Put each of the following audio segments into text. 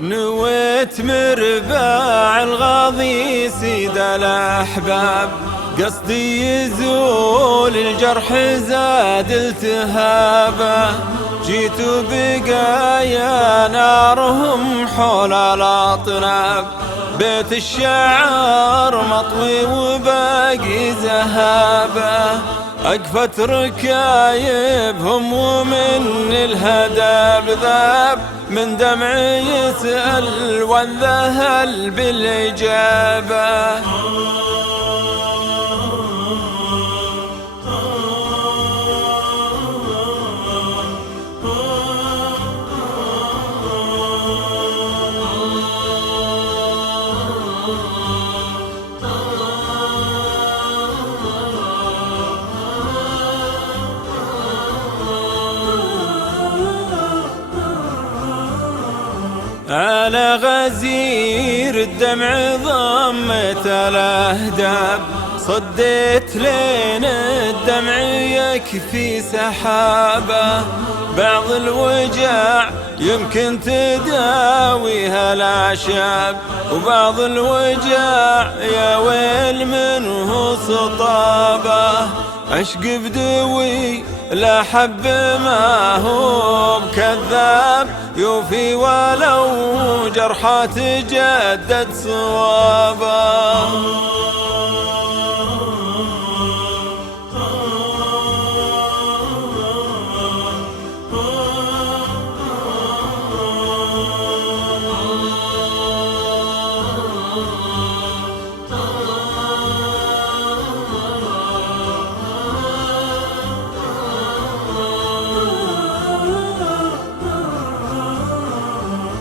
نويت مرباع الغاضي سيد الأحباب، قصدي يزول الجرح زاد التهابه. جيت بقايا نارهم حول الأطناب، بيت الشعر مطوي وباقي ذهابه. أقفت ركايبهم ومن الهداب ذاب، من دمع يسأل والذهل بالإجابة. على غزير الدمع ضمت الأهداب، صديت لين الدمع يكفي سحابه. بعض الوجع يمكن تداويها الأعشاب، وبعض الوجع يا ويل منه سطابه. عشق بدوي لا حب ما هو بكذاب، يوفي ولو جرحات جدد صوابه.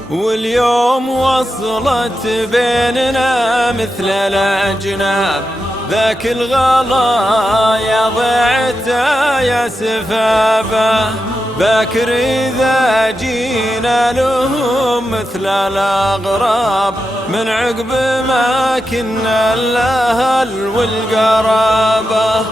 واليوم وصلت بيننا مثل الأجناب، ذاك الغلا يا ضيعته يا سفافه. باكر إذا جينا لهم مثل الأغراب، من عقب ما كنا الأهل والقرابة.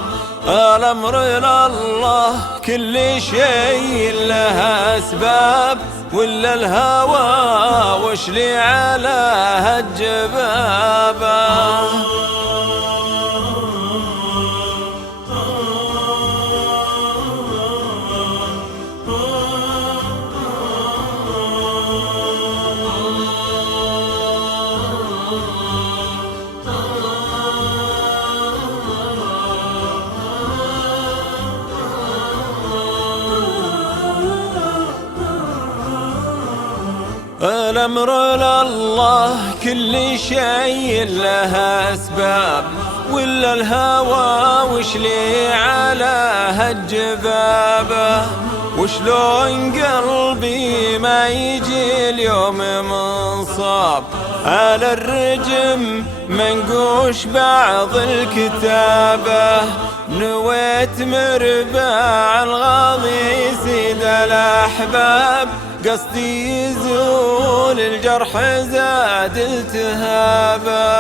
الأمر لله كل شيء له أسباب، ولا الهوى وش لي على هالجبابة. الأمر لله كل شيء له أسباب، ولا الهوى وش لي على هالجبابة. وشلون قلبي ما يجي اليوم منصاب، على الرجم منقوش بعض الكتابة. نويت مرباع الغاضي سيد الأحباب، قصدي يزول الجرح زاد التهابه.